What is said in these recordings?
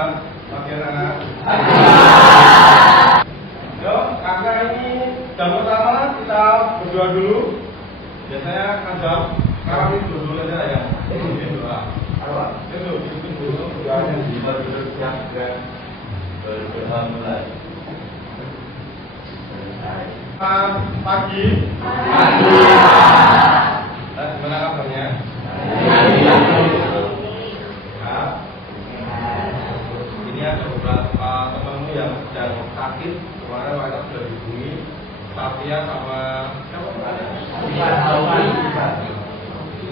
selamat pagi anak-anak. Yuk, kakak ini jam pertama kita berdoa dulu. Biasanya kan jam sekarang ini dulu aja ya. Ini doa. Apa? Itu dulu doanya benar-benar siap dan berdoa mulai. Pagi. Gimana kabarnya? Ini ada beberapa temanmu yang sedang sakit. Kemarin mereka sudah dihubungi Satria sama siapa ada?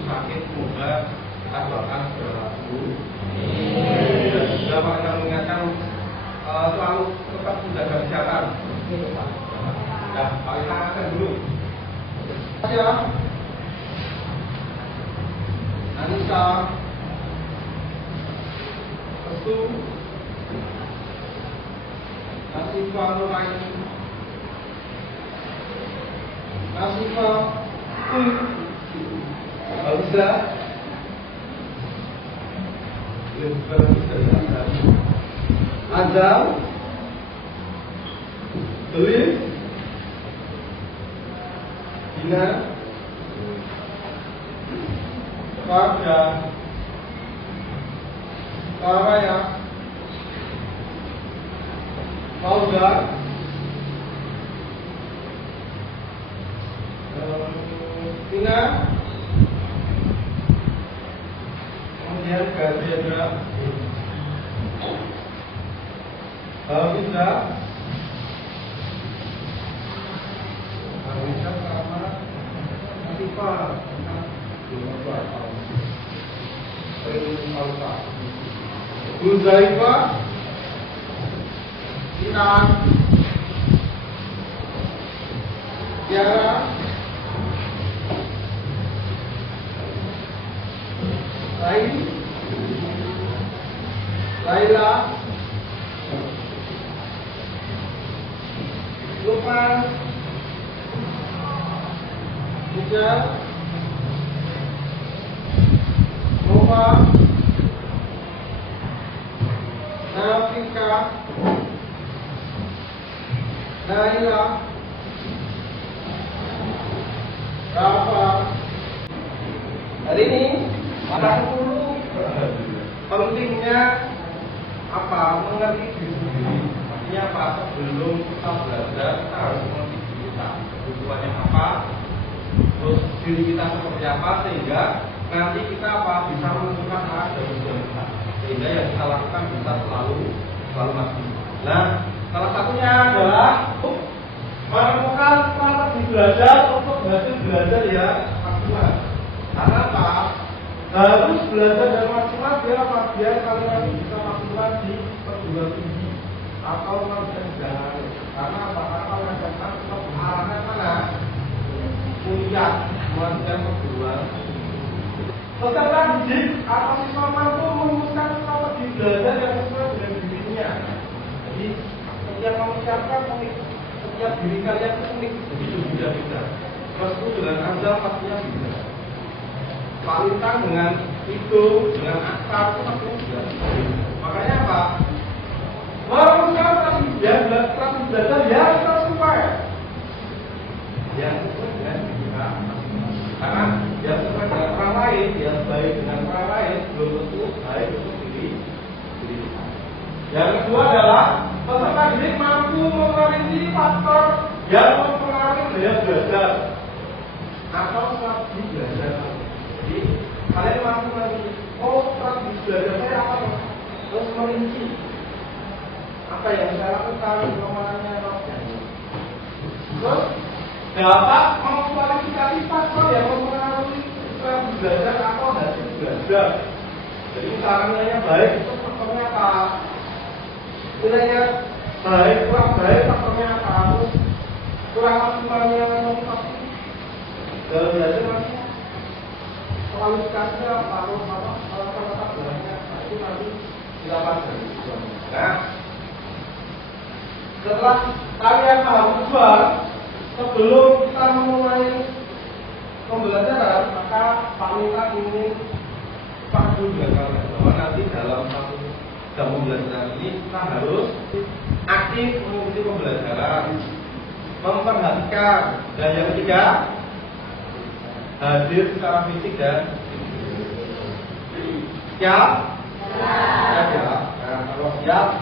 Sakit, semoga kita doakan berlaku. Dan juga mereka mengingatkan selalu tetap menjaga kesehatan. Nah, paling tangan dulu. Ya. Anissa, Restu, Nasifa Nuraini, Nasifa, Alisa, Azam, Dewi, Dina, Farda, Karaya, Fauza, Tina, kemudian Gabriela, Bisa, sama Nasifa, Guzaifa, Sinan, Tiara, Rai, Laila, Lukman, Rijal, Nova, Nafika, Naila, Rafa. Hari ini ada 10 pentingnya apa? Mengerti diri sendiri. Artinya apa? Sebelum kita belajar, kita harus mengerti diri kita. Kebutuhannya apa? Terus diri kita seperti apa? Sehingga nanti kita bisa menentukan arah dari tujuan kita. Sehingga yang kita lakukan bisa selalu maju. Nah, salah satunya adalah menemukan strategi belajar untuk hasil belajar yang maksimal. Karena apa? Harus belajar dan maksimal biar kalian bisa maksimal di perguruan tinggi atau menjadi. Karena apa? Karena menjadi arahnya mana? Kuliah, melanjutkan perguruan. Peserta didik atau siswa mampu merumuskan strategi belajar yang sesuai dengan dirinya. Jadi setiap mengucapkan setiap diri kalian itu unik, begitu beda-beda. Restu dengan Azal pastinya bisa. Palintang dengan itu, dengan Askar itu pastinya bisa. Makanya apa? Merumuskan strategi belajar yang sesuai. Yang sesuai dengan diri kita. Karena yang sesuai dengan orang lain, yang baik dengan orang lain belum tentu baik untuk diri kita. Yang kedua adalah peserta didik mampu menganalisis faktor yang mempengaruhi daya belajar atau strategi belajar. Jadi kalian mampu menganalisis, strategi belajar saya apa? Terus merinci apa yang saya lakukan, kemana-mana. Terus dapat mengkualifikasi faktor yang mempengaruhi strategi belajar atau hasil belajar. Jadi misalkan nilainya baik, itu faktornya apa? Nilainya baik, kurang baik, faktornya apa? Terus kurang maksimalnya motivasi dalam belajar maksimal. Kualifikasinya apa? Kalau kata belakangnya, itu nanti kita pelajari. Nah, setelah kalian tahu tujuan, sebelum kita memulai pembelajaran, maka Pak Mita ingin padu dengan kalian bahwa nanti dalam satu dalam pembelajaran ini kita harus aktif mengikuti pembelajaran, memperhatikan, dan yang ketiga hadir secara fisik dan siap. Siap ya. Nah, kalau siap,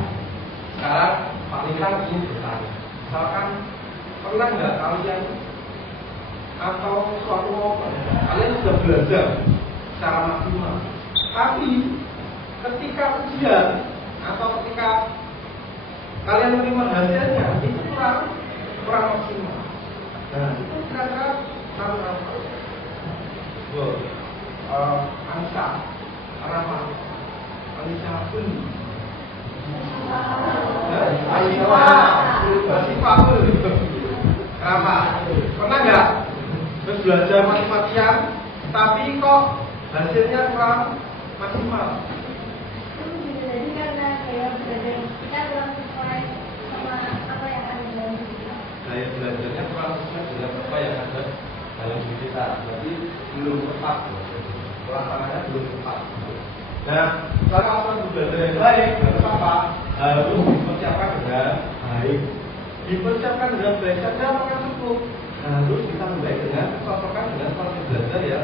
sekarang Pak Lintang ingin bertanya. Misalkan pernah nggak kalian atau suatu momen kalian sudah belajar secara maksimal, tapi ketika ujian atau ketika kalian menerima hasilnya itu kurang maksimal. Nah, itu kira-kira apa? Anissa, kenapa? Anissa pun kenapa? Pernah nggak terus belajar mati-matian tapi kok hasilnya kurang maksimal? Jadi karena kayak belajar kita kurang sesuai sama apa yang ada dalam diri kita. Gaya belajarnya kurang sesuai dengan apa yang ada dalam diri kita. Jadi belum tepat, pelaksananya belum tepat. Nah, kalau apa belajar yang baik, harus apa? Harus dipersiapkan dengan baik. Dipersiapkan dengan baik saja akan cukup. Harus kita mulai dengan cocokkan dengan proses belajar ya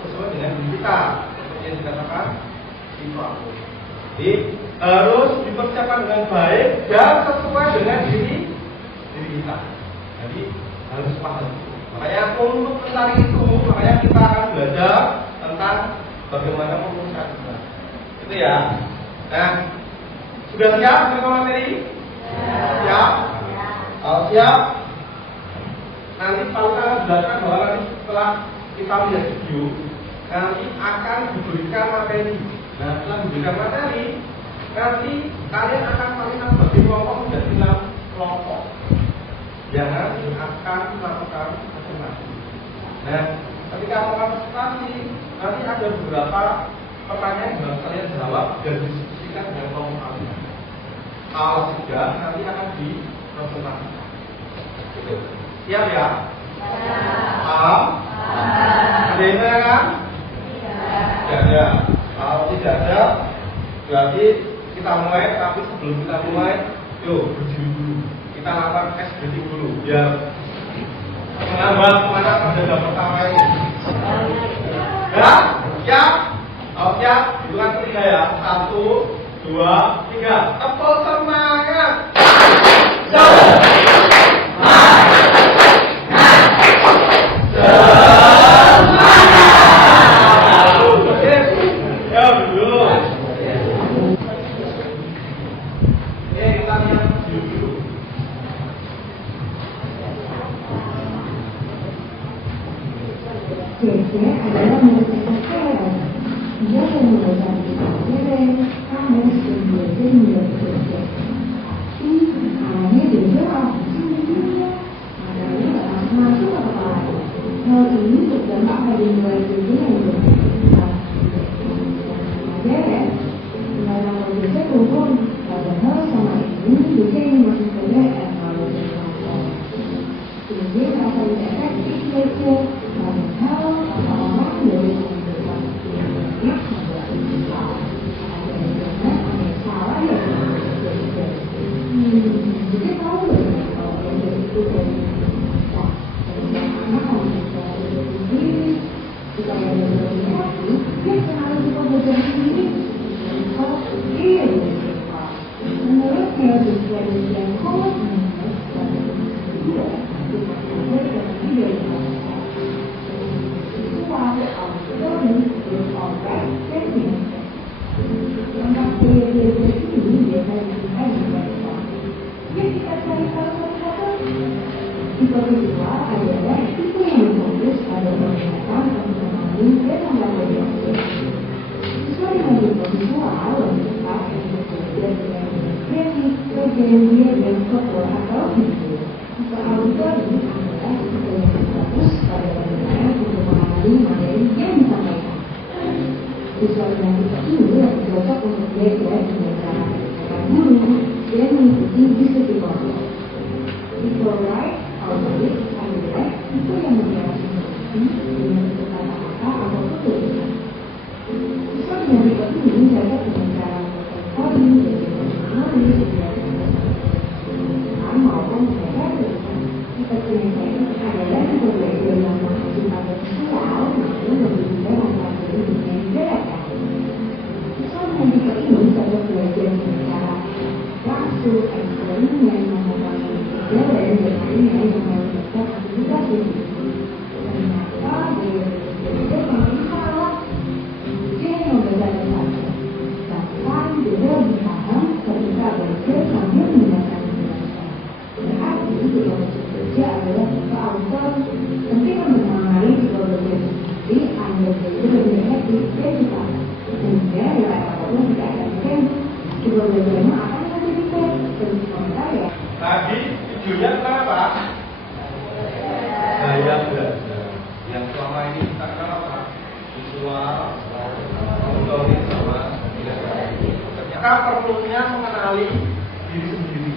sesuai dengan diri kita. Seperti yang dikatakan Ibu. Jadi harus dipersiapkan dengan baik dan sesuai dengan diri kita. Jadi harus paham. Makanya untuk mencari itu, makanya kita akan belajar tentang bagaimana merumuskan kita. Itu ya. Nah, sudah siap menerima materi? Siap? Kalau siap, nanti Pak akan jelaskan bahwa nanti setelah kita melihat video, nanti akan diberikan materi. Nah, setelah diberikan materi, nanti kalian akan saling bagi kelompok menjadi 6 kelompok yang nanti akan melakukan presentasi. Nah, ketika melakukan presentasi, nanti ada beberapa pertanyaan yang harus kalian jawab dan diskusikan dengan kelompok kalian. Kalau sudah, nanti akan dipresentasikan. Gitu. Siap ya? Paham? Ada yang tanya kan? Tidak ada. Kalau tidak ada, berarti kita mulai. Tapi sebelum kita mulai, yuk berdiri dulu. Kita lakukan tes breathing dulu, biar menambah semangat pada pertama ini. Ya? Siap? Kalau siap, hitungan ketiga ya. 1, 2, 3. Tepuk semangat. adalah mengerjakan PR. Dia yang membaca keren, kamu sudah menjadi kerja. Tapi hanya bergerak sendirinya. Adanya masuk ke kepala. Hal ini berdampak pada nilai kerja yang berbeda. Ada dalam kerja turun, padahal sama ini juga yang masih kerja yang harus dilakukan. Jadi apa yang efektif kerja? Padahal orang dari kehidupan ini membuat salah. Ada yang salah yang berbeda. Jadi tahu kalau yang itu dari kita. Anak kalau kita sendiri, kita yang berhati, dia selalu kita belajar sendiri. Kalau dia bersikap, menurutnya sesuai dengan komitmen dan kedua, kita belajar dari kedua adalah itu yang berfokus pada peningkatan pengetahuan dan pembelajaran. Sesuai dengan visual yang tetap yang berbeda dengan kreatif, bergenre dan foto atau video. Soal itu adalah yang berfokus pada penilaian untuk mengenali materi yang disampaikan. Visual yang ini yang cocok untuk belajar dengan cara mengerjakan guru dan mengikuti diskusi kelompok. Visual right Automatik adalah itu yang memperhatikan dengan kata-kata atau tulisan. Sesuai dengan berikut ini cocok dengan cara coding, belajar menulis, belajar menulis maupun belajar seperti yang saya adalah juga belajar yang mengacu pada visual, namun lebih mudah mempelajari dunia yang gerakan. Visual medical ini dapat belajar secara langsung, eksperimen, mengembangkan ide dan bermainnya yang melibatkan aktivitas fisik. Ternyata belajar mengenal ujian yang berbeda saja. Bahkan juga dipaham ketika belajar sambil menggunakan bahasa. Berarti juga bekerja adalah sesuatu penting untuk mengenali sebuah belajar sendiri agar belajar lebih efektif dan cepat. Sehingga nilai apapun tidak akan mungkin sebuah belajarnya akan lebih cepat. Terus komentar ya. Tadi videonya kenapa? Gaya belajar yang selama ini kita kenal apa? Visual, auditory sama ternyata perlunya mengenali diri sendiri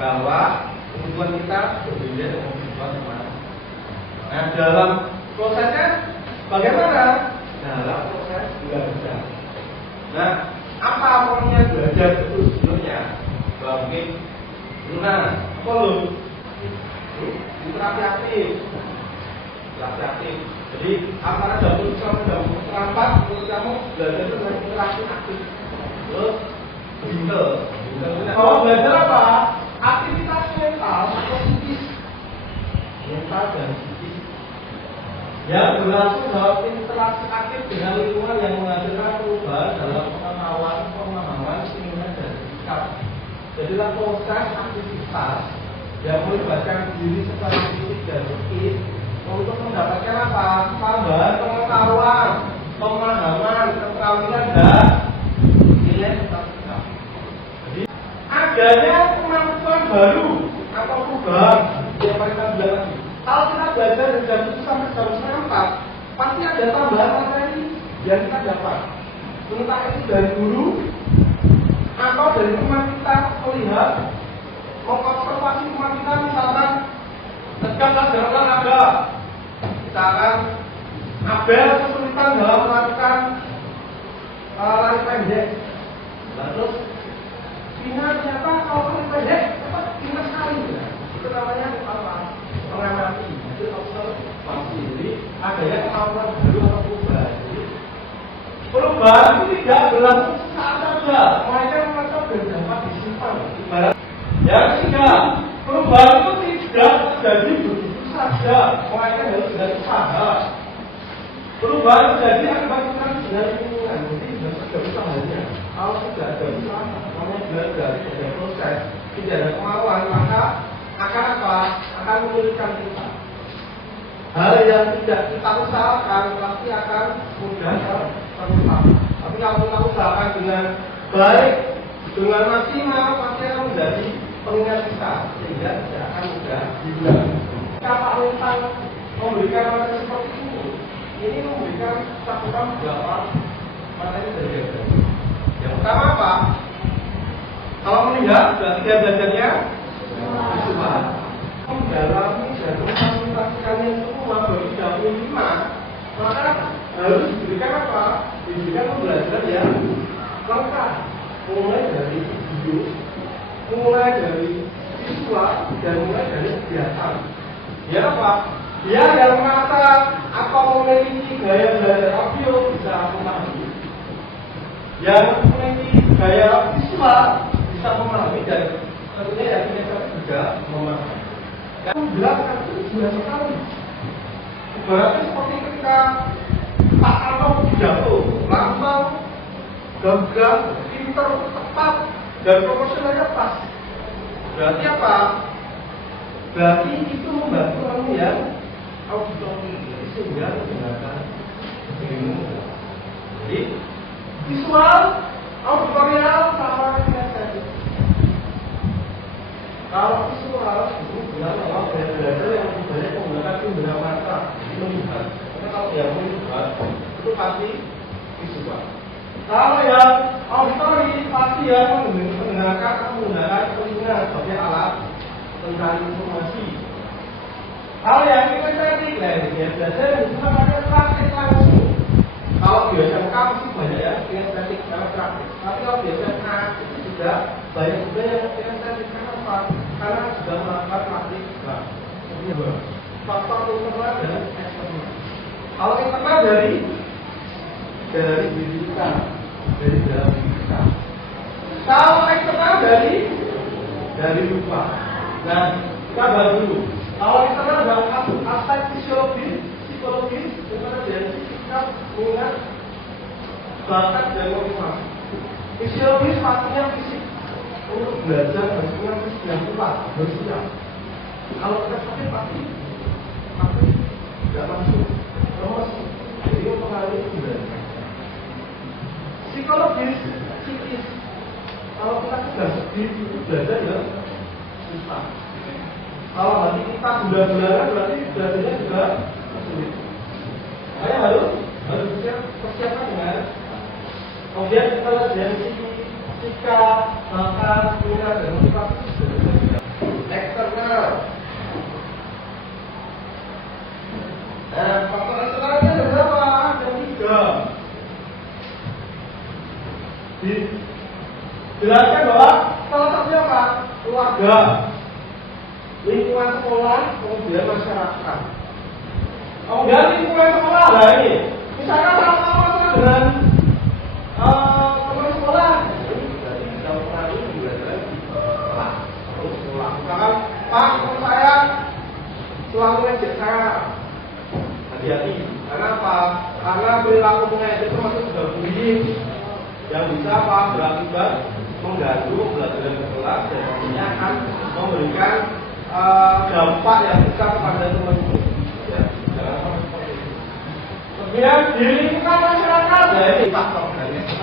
bahwa kebutuhan kita berbeda dengan kebutuhan teman. Nah, dalam prosesnya bagaimana? Dalam proses belajar. Nah, apa perlunya belajar itu sebenarnya? Bagi Luna, apa lo? Interaksi aktif. Interaksi aktif. Jadi, antara jam 7 sampai jam 4, menurut kamu belajar itu dengan interaksi aktif. Terus, bintel. Kalau belajar apa? Aktivitas mental atau psikis. Mental dan psikis. Yang berlangsung dalam interaksi aktif dengan lingkungan yang menghasilkan perubahan dalam pengetahuan, pemahaman, keinginan, dan sikap. Jadilah proses aktivitas yang melibatkan diri secara fisik dan psikis untuk mendapatkan apa? Tambahan pengetahuan, pemahaman, keterampilan dan nilai serta sikap. Jadi adanya kemampuan baru atau perubahan yang kita bilang tadi. Kalau kita belajar dari jam 7 sampai jam 4, pasti ada tambahan materi yang kita dapat. Entah itu dari guru atau dari teman kita melihat mengobservasi teman kita, misalkan tegak dalam olahraga, misalkan Abel kesulitan dalam melakukan lari pendek, terus Pina ternyata kalau lari pendek dapat pintar sekali, ya. Itu namanya apa? Mengamati, itu observasi. Jadi adanya kemampuan baru atau perubahan. Perubahan itu tidak berlangsung saat saja, melainkan mereka berdampak disimpan. Yang ketiga, perubahan itu tidak terjadi begitu saja, melainkan harus dengan usaha. Perubahan terjadi akibat kita dengan lingkungan, jadi harus ada usahanya. Kalau tidak ada usaha, namanya belajar, tidak ada proses, tidak ada kemauan, maka akan apa? Akan menyulitkan kita. Hal yang tidak kita usahakan pasti akan mudah terlupakan. Tapi kalau kita usahakan dengan baik, dengan maksimal, pasti akan menjadi pengingat kita, sehingga tidak akan mudah dihilang. Kata tentang memberikan materi seperti ini memberikan cakupan beberapa materi berbeda. Yang pertama apa? Kalau melihat, berarti dia belajarnya visual. Mendalami dan mengimplementasikan yang semua bagi 35, maka harus diberikan apa? Diberikan pembelajaran yang lengkap, mulai dari video, mulai dari visual, dan mulai dari kegiatan. Ya apa? Dia yang merasa atau memiliki gaya belajar audio bisa memahami, yang memiliki gaya visual bisa memahami, dan tentunya yang tidak juga memahami. Yang menjelaskan itu sudah sekali. Ibaratnya seperti ketika Pak Arno pidato, lambang, gagah, pinter, tepat, dan proporsionalnya pas. Berarti apa? Berarti itu membantu orang yang auditori, sehingga menggunakan ilmu. Jadi visual, auditorial sama dengan tadi. Kalau visual itu bilang bahwa belajar yang lebih banyak menggunakan indera mata, melihat. Karena kalau yang melihat itu pasti visual. Kalau yang auditory pasti yang mendengarkan atau menggunakan telinga sebagai alat pencari informasi. Kalau yang kinesthetik, ya belajar bisa pakai praktek langsung. Kalau di SMK masih banyak ya kinestetik sama praktik. Tapi kalau di SMA itu juga banyak juga yang kinestetik. Kenapa? Karena sudah melakukan praktik. Nah, ini faktor internal dan eksternal. Kalau internal dari diri kita, dari dalam diri kita. Kalau eksternal dari lupa. Nah, kita bahas dulu. Kalau internal adalah aspek psikologis, dimana dari kita punya bakat dan motivasi. Fisiologis pastinya fisik. Untuk belajar harusnya yang kuat, bersiap. Kalau kita sakit pasti nggak masuk. Promosi. Jadi mempengaruhi belajar. Psikologis, psikis. Kalau kita sudah sedih, itu belajar ya susah. Kalau hati kita bulan-bulanan berarti belajarnya juga sulit. Makanya harus persiapkan dengan kemudian intelijensi, sikap, bakat, minat dan motivasi. Eksternal. Nah, faktor eksternalnya ada berapa? Ada 3. Dijelaskan bahwa salah satunya apa? Keluarga, lingkungan sekolah, kemudian masyarakat. Kemudian lingkungan sekolah lah ini. Misalkan sama-sama dengan teman sekolah, jadi kita pernah ini juga dari sekolah. Misalkan Pak, teman saya selalu ngejek saya, hati-hati. Karena apa? Karena perilaku mengejek itu masuk sudah bullying yang bisa apa? Berakibat mengganggu pembelajaran di kelas dan nantinya akan memberikan dampak yang besar kepada teman itu. Ya, jangan sampai seperti itu. Kemudian di lingkungan masyarakat, ya ini faktor dari itu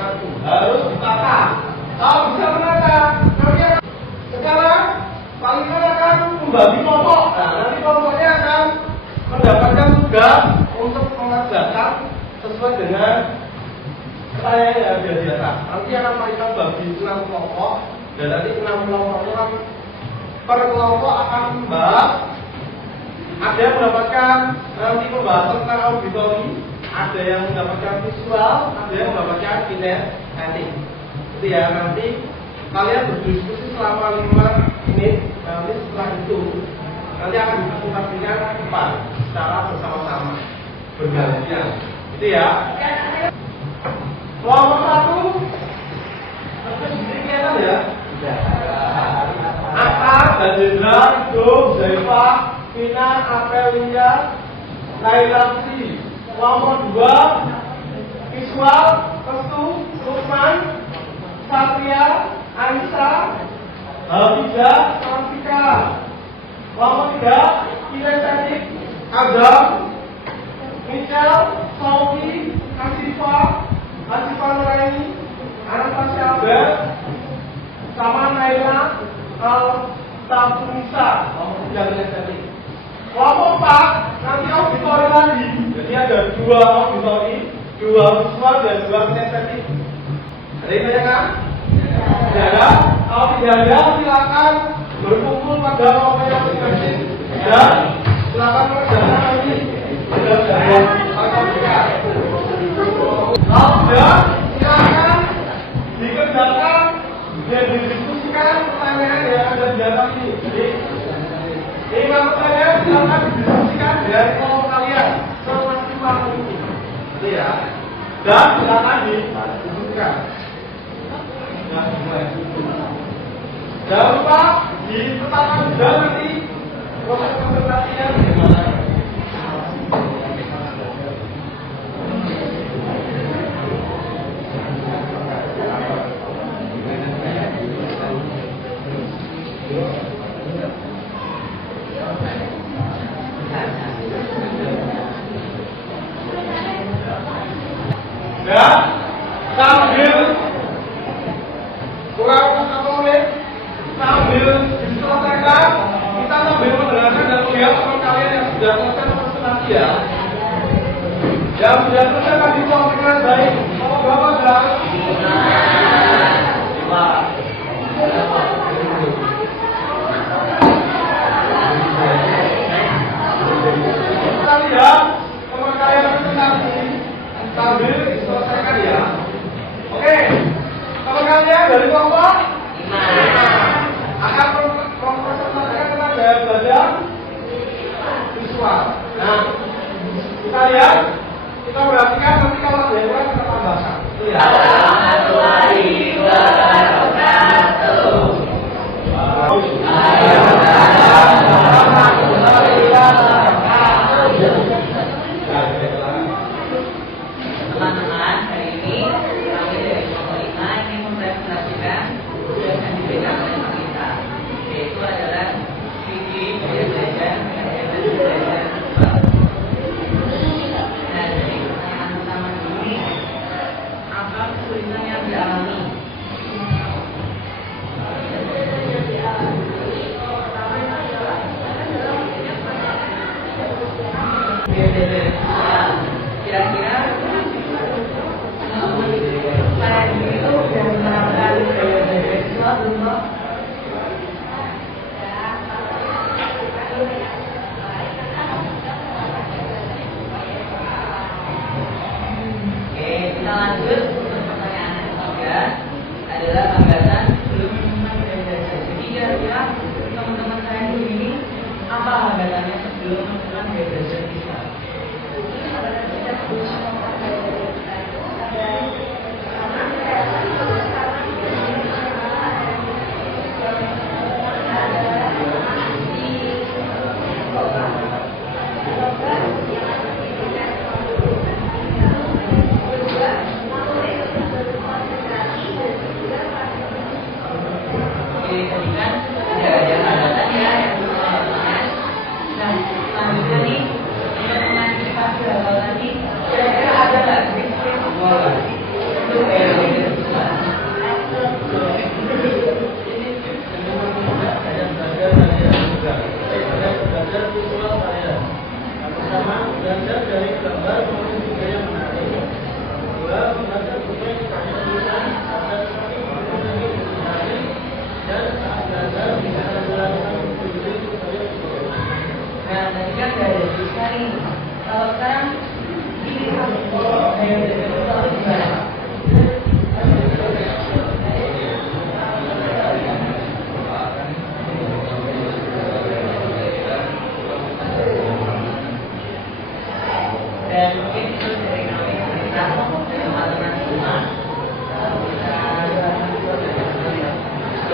harus ditata. Kalau bisa menata, nanti sekarang paling akan membagi kelompok. Nah, nanti kelompoknya akan mendapatkan tugas untuk mengerjakan sesuai dengan saya yang ada di atas. Nanti akan mereka bagi 6 kelompok dan nanti 6 kelompok itu kan per kelompok akan membahas. Ada yang mendapatkan nanti pembahasan tentang auditori, ada yang mendapatkan visual, ada yang mendapatkan kinestetik. Itu ya, nanti kalian berdiskusi selama 5 menit. Nanti setelah itu nanti akan dipresentasikan depan secara bersama-sama bergantian. Itu ya. Kelompok 1 sedikit ya. Akar dan Jendra, Hidup, Zaifa, Vina, Apelia, Lailapsi. Kelompok 2 visual, Restu, Lukman, Satria, Anissa, Hafiza, Rafika. Kelompok 3 kinestetik, Adam, Michel, Sofi, Asifa Nuraini, Anastasia Abel, sama Naila Al-Tabunisa. Kelompok 4 nanti auditori lagi. Jadi ada 2 auditori, 2 visual dan 2 kinestetik. Ada yang banyak kan? Tidak ada? Kalau tidak ada, silakan berkumpul pada kelompok yang masing-masing dan silakan mengerjakan ini. Kalau sudah, silakan dikerjakan dan didiskusikan pertanyaan yang ada di atas ini. Jadi, 5 pertanyaan silakan didiskusikan dari kelompok kalian semaksimal mungkin. Jadi ya, dan silakan didiskusikan. Jangan lupa ditetapkan juga nanti proses konsentrasinya bagaimana. Ya, sambil kurang 1 menit, sambil diselesaikan, kita sambil mendengarkan dan melihat teman kalian yang sudah selesai presentasi ya. Yang sudah selesai kan diulang dengan baik. Nomor berapa sudah? 5. Kita lihat teman kalian presentasi sambil dari kelompok 5 akan mempresentasikan tentang gaya belajar visual. Nah, kita lihat, kita perhatikan nanti kalau ada yang kurang kita tambahkan. Itu ya. Warahmatullahi wabarakatuh. Teman-teman, hari ini kami dari kelompok 5 ingin mempresentasikan tugas yang diberikan oleh kita, yaitu adalah strategi gaya belajar dengan evaluasi belajar visual. Nah, jadi pertanyaan pertama ini, apa kesulitan yang dialami? Kira-kira saya itu sudah menerapkan gaya belajar visual belum? Oke, kita lanjut untuk pertanyaan yang ketiga adalah hambatan sebelum menemukan gaya belajar. Jadi kira-kira teman-teman saya di sini apa hambatannya sebelum menemukan gaya belajar visual? Oke, tadi kan tidak ada hambatan ya yang teman-teman. Nah, selanjutnya nih untuk mengantisipasi hal tadi, kira-kira ada nggak tips-tips untuk gaya belajar visual? Belajar visual saya. Yang pertama, belajar dari gambar maupun juga yang menarik. Kedua, membaca buku yang tanya tulisan agar seperti menarik dan saat belajar bisa menjelaskan diri supaya Nah, tadi kan udah ada tipsnya nih. Kalau sekarang ini gaya belajar visual itu gimana? Dan mungkin itu dari kami cerita teman-teman semua.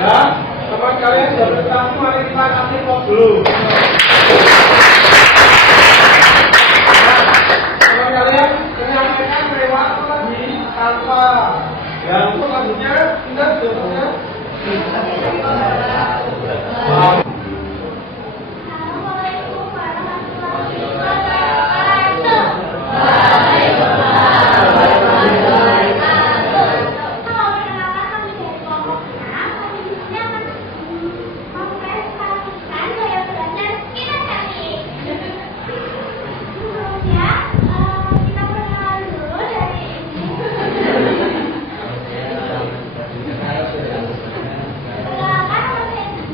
ya, teman kalian sudah bertemu, mari kita kasih kok dulu. Teman kalian menyampaikan lewat lagi tanpa. Yang selanjutnya kita biasanya Assalamualaikum warahmatullahi wabarakatuh. Kalau perkenalan kami dari kelompok 6, kami di sini akan mempresentasikan gaya belajar kita kami. Sebelumnya, kita perkenalan dulu dari ini. Perkenalkan nama saya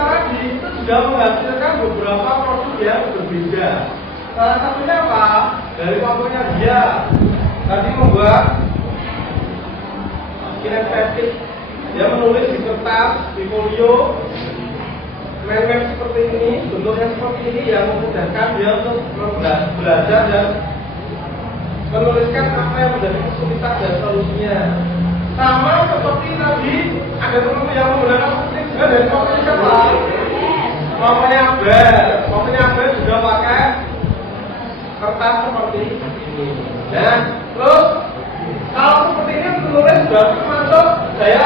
tadi itu sudah menghasilkan beberapa produk yang berbeda. Salah satunya apa? Dari contohnya dia tadi membuat kinestetik, dia menulis di kertas, di folio, map seperti ini, bentuknya seperti ini yang memudahkan dia untuk belajar dan menuliskan apa yang menjadi kesulitan dan solusinya. Sama seperti tadi ada teman yang menggunakan musik juga dari komputer apa? Mamanya Abel juga pakai kertas seperti ini. Nah, terus kalau seperti ini menulis sudah termasuk daya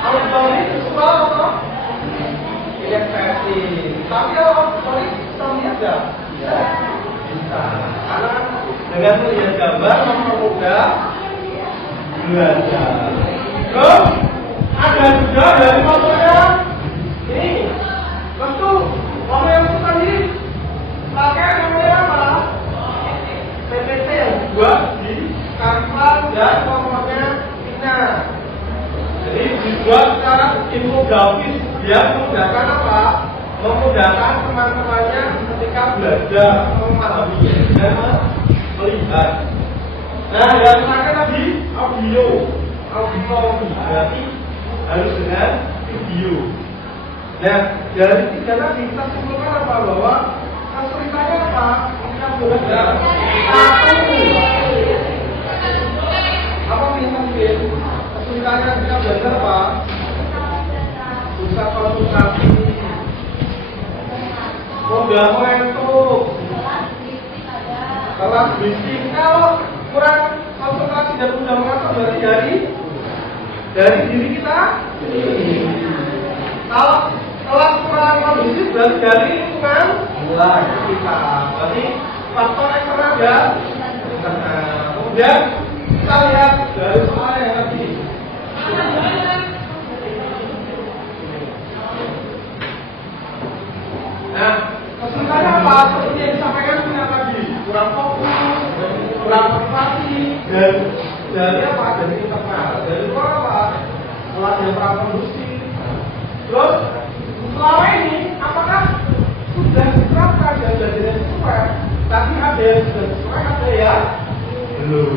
auditory visual atau kinestetik. Tapi kalau auditory kita lihat nggak? Bisa. Karena dengan melihat gambar mempermudah belajar. Terus ada juga dari fotonya ini. Tentu foto yang tadi pakai namanya apa? PPT yang dibuat di Canva dan formatnya Pina. Jadi dibuat secara infografis, dia memudahkan apa? Memudahkan teman-temannya ketika belajar memahami dan melihat. Nah, yang terakhir tadi audio berarti harus dengan video. Nah, dari tiga tadi kita simpulkan apa? Bahwa kesulitannya apa? Kita belajar satu. Apa misalnya kesulitannya kita belajar apa? Susah konsentrasi, mudah mengantuk, telat bising. Kalau kurang konsentrasi dan mudah mengantuk berarti dari diri kita. Kalau telat kurang kondusif berarti dari lingkungan kita. Berarti faktor eksternal ya. Kemudian kita lihat dari soal yang tadi. Nah, kesulitannya apa? Seperti yang disampaikan Pina tadi, kurang fokus, kurang konsentrasi, dan dari apa? Dari internal. Dari luar apa? Telat yang kurang kondusif. Terus selama ini apakah sudah diterapkan dan sudah sesuai? Tapi ada yang sudah sesuai, ada yang belum.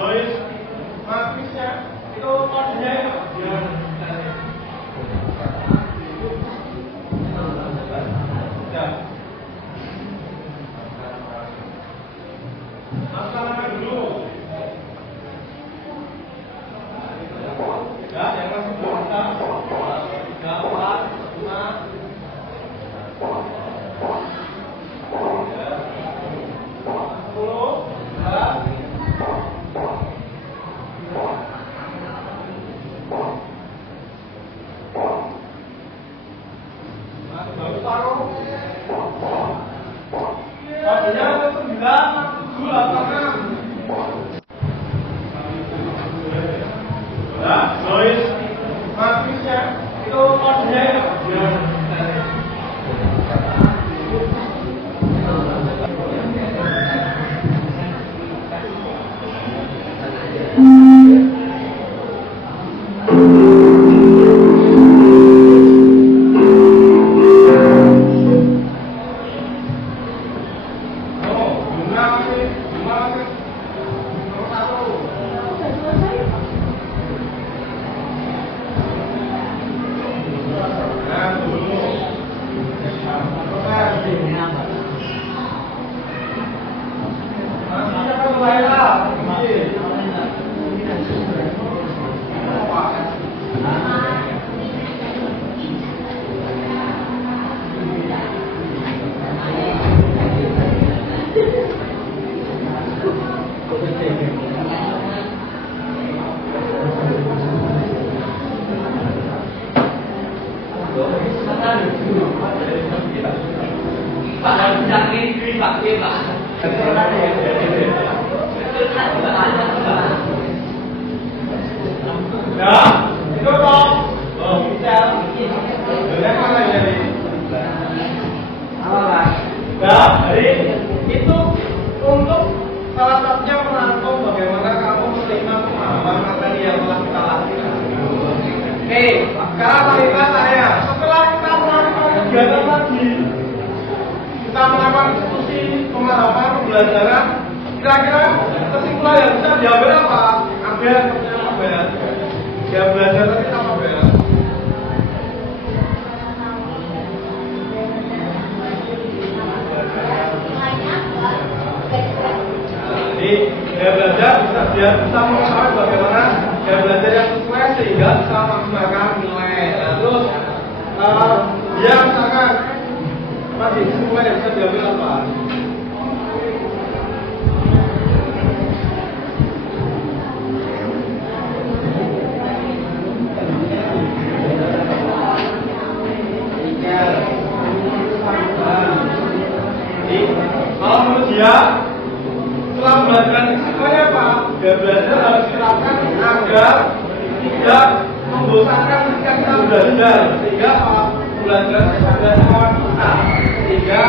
Kalian matrisnya itu kodenya ya. Masalah dulu. Ya, yang masih belum tahu. 8, matrisnya itu kodenya ya. Itu untuk salah satunya merangkum bagaimana kamu menerima pemahaman materi yang telah kita latih. Sekarang marilah saya, setelah kita melakukan kegiatan lagi, kita melakukan diskusi, pemahaman, pembelajaran, kira-kira kesimpulan yang bisa diambil apa? Ambil apa ya? Ya belajar tadi apa ya? Jadi gaya belajar dia bisa mengetahui bagaimana gaya belajar yang sesuai sehingga bisa memaksimalkan nilai. Nah, terus dia misalkan masih kesimpulan yang bisa diambil apa? Kalau menurut dia, setelah belajar semuanya apa? Dia belajar harus diterapkan agar tidak membosankan ketika kita belajar, sehingga apa? Belajar ada kawan kita, sehingga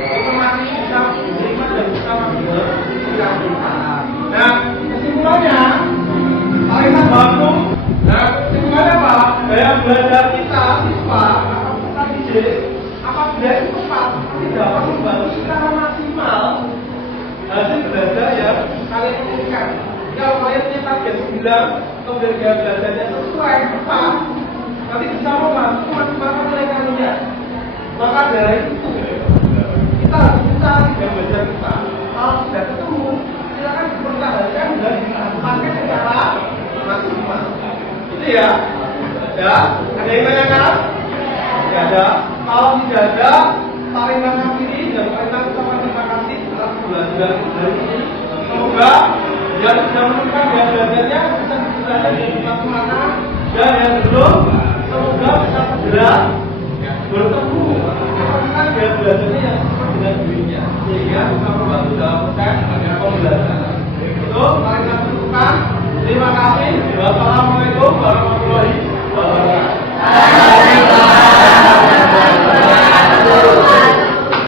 informasi bisa diterima dan bisa masuk ke kita. Nah, kesimpulannya, paling bagus. Nah, kesimpulannya apa? Gaya belajar kita siswa kita didik apabila itu tepat tidak dapat membantu secara maksimal hasil belajar yang kalian inginkan. Kalau kalian punya target 9, kemudian gaya belajarnya sesuai tepat, nanti bisa membantu maksimalkan nilai kalian. Maka dari itu kita harus mencari gaya belajar kita. Kalau sudah ketemu, silakan dipertahankan dan dipakai secara maksimal. Itu ya. Ya, ada yang tanyakan? Tidak ada. Kalau tidak ada, saling mengakhiri dan saling ucapan terima kasih atas belajar dari ini. Semoga dia sudah menemukan gaya belajarnya bisa belajar di tempat mana, dan yang belum semoga bisa segera bertemu menemukan gaya belajarnya yang sesuai dengan dirinya sehingga bisa membantu dalam proses pembelajaran. Itu paling saya tentukan. Terima kasih. Wassalamualaikum warahmatullahi wabarakatuh.